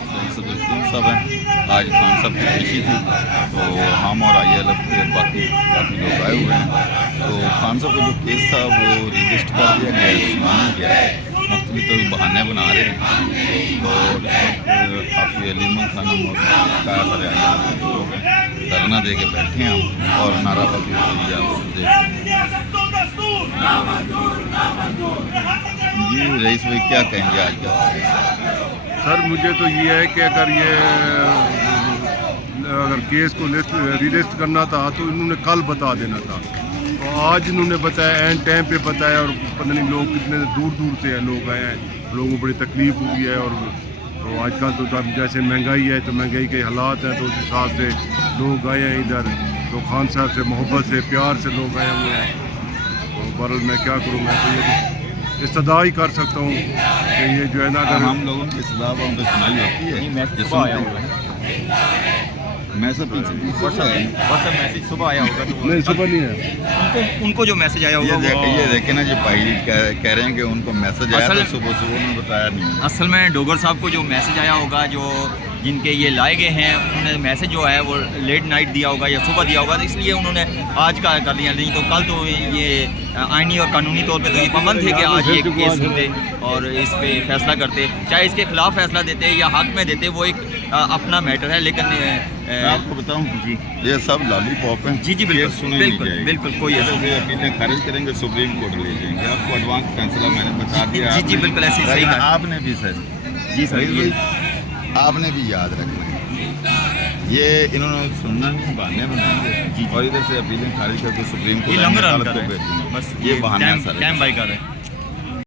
साथ साहब हैं। आज खान साहब की पेशी थी, तो हम और ILF के बाकी काफ़ी लोग आए हुए हैं। तो खान साहब का जो केस था वो रजिस्ट कर दिया गया है, सुनाया गया है। मुख्तलिफ तो बहाने बना रहे हैं। तो काफ़ी अलीमन खाना धरना दे के बैठे हैं हम और नाराबाजी हुई जी। रईस भाई क्या कहेंगे आज का? सर मुझे तो ये है कि अगर केस को रिलिस्ट करना था तो इन्होंने कल बता देना था। तो आज इन्होंने बताया, एंड टाइम पे बताया, और पता नहीं लोग कितने दूर दूर से लोग आए हैं, लोगों को बड़ी तकलीफ हुई है। और तो आजकल तो जैसे महंगाई है, तो महंगाई के हालात हैं, तो उस हिसाब से लोग आए हैं इधर। तो खान साहब से मोहब्बत से, प्यार से लोग आए हुए हैं। तो बहरहाल मैं क्या करूँ, मैं तो ये इस्तदा ही कर सकता हूँ कि ये जो है ना, अगर हम लोगों की इस्लाह उन पर सुनाई होती है। मैं सब मैसेज सुबह आया होगा तो नहीं, सुबह नहीं है। उनको जो मैसेज आया होगा ये देखे ना, जो भाई कह रहे हैं कि उनको मैसेज आया, तो सुबह उन्होंने बताया नहीं। असल में डोगर साहब को जो मैसेज आया होगा, जो जिनके ये लाए गए हैं, उन्होंने मैसेज जो है वो लेट नाइट दिया होगा या सुबह दिया होगा, तो इसलिए उन्होंने आज का कर लिया। नहीं तो कल तो ये आईनी और कानूनी तौर पे तो ये पाबंद थे कि आज ये केस सुनते और इस पे फैसला करते, चाहे इसके खिलाफ फैसला देते या हक में देते, वो एक अपना मैटर है। लेकिन मैं आपको बताऊं जी, ये सब लॉलीपॉप हैं। जी बिल्कुल बिल्कुल कोई ऐसे अपीलें खारिज करेंगे, सुप्रीम कोर्ट ले जाएंगे। आपको एडवांस फैसला मैंने बता दिया। जी बिल्कुल ऐसे सही है। आपने भी सर जी सर, आपने भी याद रखना है, ये इन्होंने सुनना नहीं, बहाने बनाएंगे और इधर से अपीलें खारिज करके सुप्रीम कोर्ट बस ये बहाना सर टाइम बाई कर रहे हैं।